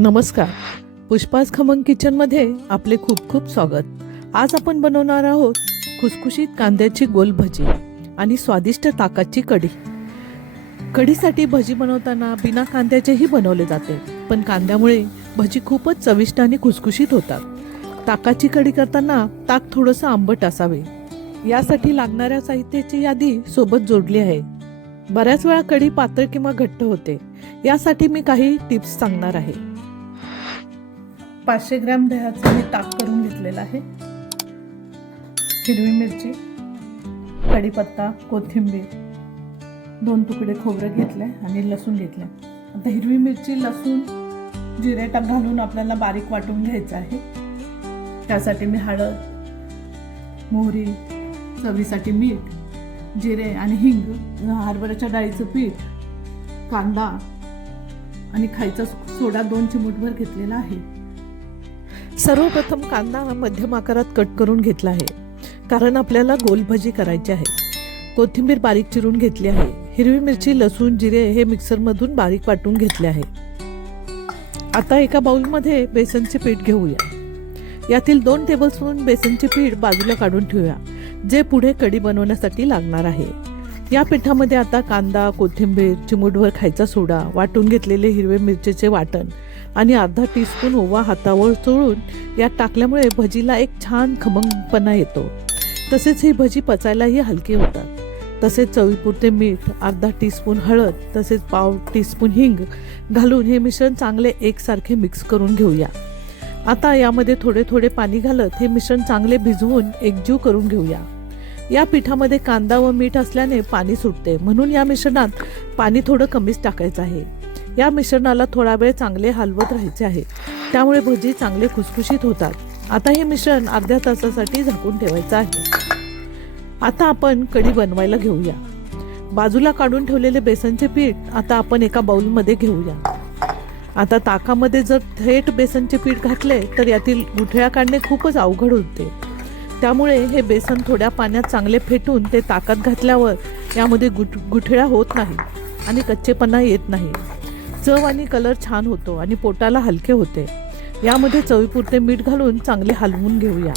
नमस्कार. पुष्पाज खमंग किचनमध्ये आपले खूप खूप स्वागत. आज आपण बनवणार आहोत खुसखुशीत कांद्याची गोल भजी आणि स्वादिष्ट ताकाची कढी. कढीसाठी भजी बनवताना बिना कांद्याचेही बनवले जाते पण कांद्यामुळे भजी खूपच चविष्ट आणि खुसखुशीत होतात. ताकाची कढी करताना ताक थोडंसं आंबट असावे. यासाठी लागणाऱ्या साहित्याची यादी सोबत जोडली आहे. बऱ्याच वेळा कढी पातळ किंवा घट्ट होते. यासाठी मी काही टिप्स सांगणार आहे. पाचशे ग्रॅम दह्याचं मी ताक करून घेतलेलं आहे. हिरवी मिरची कढीपत्ता कोथिंबीर दोन तुकडे खोबरं घेतले आणि लसूण घेतले आता हिरवी मिरची लसूण जिरे टाक घालून आपल्याला बारीक वाटून घ्यायचं आहे. त्यासाठी मी हळद मोहरी चवीसाठी मीठ जिरे आणि हिंग हरभऱ्याच्या डाळीचं पीठ कांदा आणि खायचा सोडा दोन चिमूटभर घेतलेला आहे. सर्वप्रथम कांदा मध्यम आकारात कट करून घेतला आहे. कारण आपल्याला गोल भजी करायची आहे. कोथिंबीर बारीक चिरून घेतली आहे. हिरवी मिरची लसूण जिरे हे मिक्सरमधून बारीक वाटून घेतले आहे. आता एका बाउलमध्ये बेसनचे पीठ घेऊया. यातील दोन टेबलस्पून बेसनचे पीठ बाजूला काढून ठेवूया जे पुढे कढी बनवण्यासाठी लागणार आहे. या पिठामध्ये आता कांदा कोथिंबीर चिमूटभर खायचा सोडा वाटून घेतलेले हिरवे मिरचीचे वाटण आणि अर्धा टीस्पून ओवा हातावर चोळून यात टाकल्यामुळे भजीला एक छान खमंगपणा येतो. तसेच ही भजी पचायलाही हलकी होतात. तसेच चवीपुरते मीठ अर्धा टीस्पून हळद तसेच पाव टीस्पून हिंग घालून हे मिश्रण चांगले एकसारखे मिक्स करून घेऊया. आता यामध्ये थोडे थोडे पाणी घालत हे मिश्रण चांगले भिजवून एकजीव करून घेऊया. या पिठामध्ये कांदा व मीठ असल्याने पाणी सुटते. म्हणून या मिश्रणात पाणी थोडं कमीच टाकायचं आहे. या मिश्रणाला थोडा वेळ चांगले हलवत राहायचे आहे. त्यामुळे भजी चांगले खुसखुशीत होतात. आता हे मिश्रण अर्ध्या तासासाठी झाकून ठेवायचं आहे. आता आपण कढी बनवायला घेऊया. बाजूला काढून ठेवलेले बेसनचे पीठ आता आपण एका बाउलमध्ये घेऊया. आता ताकामध्ये जर थेट बेसनचे पीठ घातले तर यातील गुठळ्या काढणे खूपच अवघड होते. त्यामुळे हे बेसन थोड्या पाण्यात चांगले फेटून ते ताकात घातल्यावर यामध्ये गुठ गुठळ्या होत नाही आणि कच्चेपणा येत नाही. चव आणि कलर छान होतो आणि पोटाला हलके होते. यामध्ये चवीपुरते मीठ घालून चांगले हलवून घेऊया.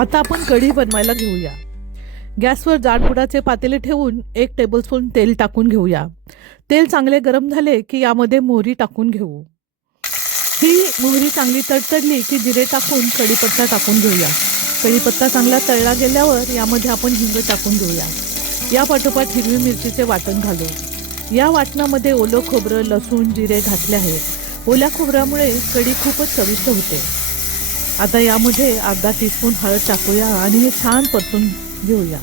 आता आपण कढी बनवायला घेऊया. गॅसवर जाडपुडाचे पातेले ठेवून एक टेबलस्पून तेल टाकून घेऊया. तेल चांगले गरम झाले की यामध्ये मोहरी टाकून घेऊ. ही मोहरी चांगली तडतडली की जिरे टाकून कढीपत्ता टाकून घेऊया. कढीपत्ता चांगला तळला गेल्यावर यामध्ये आपण हिंग टाकून घेऊया. या पाठोपाठ हिरवी मिरचीचे वाटण घालू. या वाटणामध्ये ओलं खोबरं लसूण जिरे घातले आहे ओल्या खोबऱ्यामुळे कढी खूपच चविष्ट होते. आता यामध्ये अर्धा टीस्पून हळद टाकूया आणि हे छान परतून घेऊया.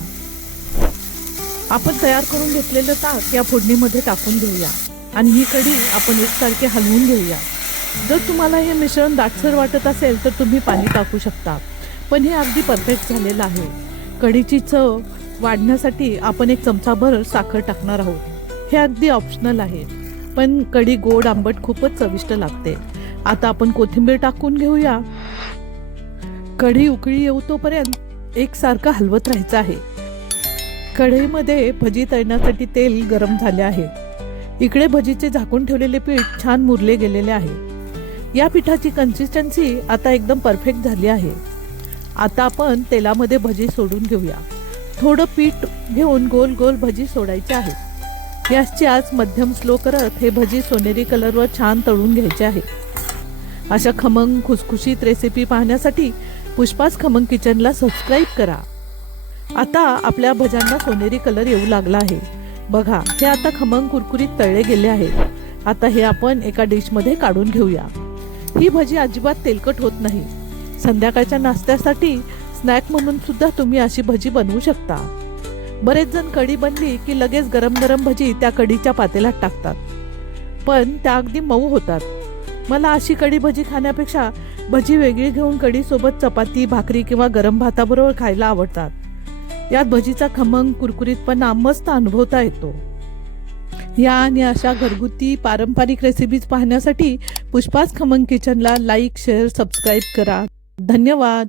आपण तयार करून घेतलेलं ताक या फोडणीमध्ये टाकून घेऊया. आणि ही कढी आपण एकसारखे हलवून घेऊया. जर तुम्हाला हे मिश्रण दाटसर वाटत असेल तर तुम्ही पाणी टाकू शकता. पण हे अगदी परफेक्ट झालेलं आहे. कढीची चव वाढण्यासाठी आपण एक चमचाभर साखर टाकणार आहोत. हे अगदी ऑप्शनल आहे. पण कढी गोड आंबट खूपच चविष्ट लागते. आता आपण कोथिंबीर टाकून घेऊया. कढी उकळी येऊ तोपर्यंत एकसारखं हलवत राहायचं आहे. कढईमध्ये भजी तळण्यासाठी तेल गरम झाले आहे. इकडे भजीचे झाकून ठेवलेले पीठ छान मुरले गेलेले आहे. या पिठाची कन्सिस्टन्सी आता एकदम परफेक्ट झाली आहे. आता आपण तेलामध्ये भजी सोडून घेऊया. थोडं पीठ घेऊन गोल गोल भजी सोडायचे आहे. गॅसची आज मध्यम स्लो करत हे भजी सोनेरी कलरवर छान तळून घ्यायचे आहे. अशा खमंग खुसखुशीत रेसिपी पाहण्यासाठी पुष्पास खमंग किचनला सबस्क्राईब करा. आता आपल्या भज्यांना सोनेरी कलर येऊ लागला आहे. बघा हे आता खमंग कुरकुरीत तळले गेले आहेत आता हे आपण एका डिशमध्ये काढून घेऊया. ही भजी अजिबात तेलकट होत नाही. संध्याकाळच्या नाश्त्यासाठी स्नॅक म्हणून सुद्धा तुम्ही अशी भजी बनवू शकता. बरेच जण कढी बनली की लगेच गरम गरम भजी त्या कढीच्या पातेल्यात टाकतात. पण त्या अगदी मऊ होतात. मला अशी कढी भजी खाण्यापेक्षा भजी वेगळी घेऊन कढीसोबत चपाती भाकरी किंवा गरम भाताबरोबर खायला आवडतात. यात भजीचा खमंग कुरकुरीतपणा मस्त अनुभवता येतो. या आणि अशा घरगुती पारंपरिक रेसिपीज पाहण्यासाठी पुष्पास खमंग किचनला लाईक शेअर सबस्क्राईब करा. धन्यवाद!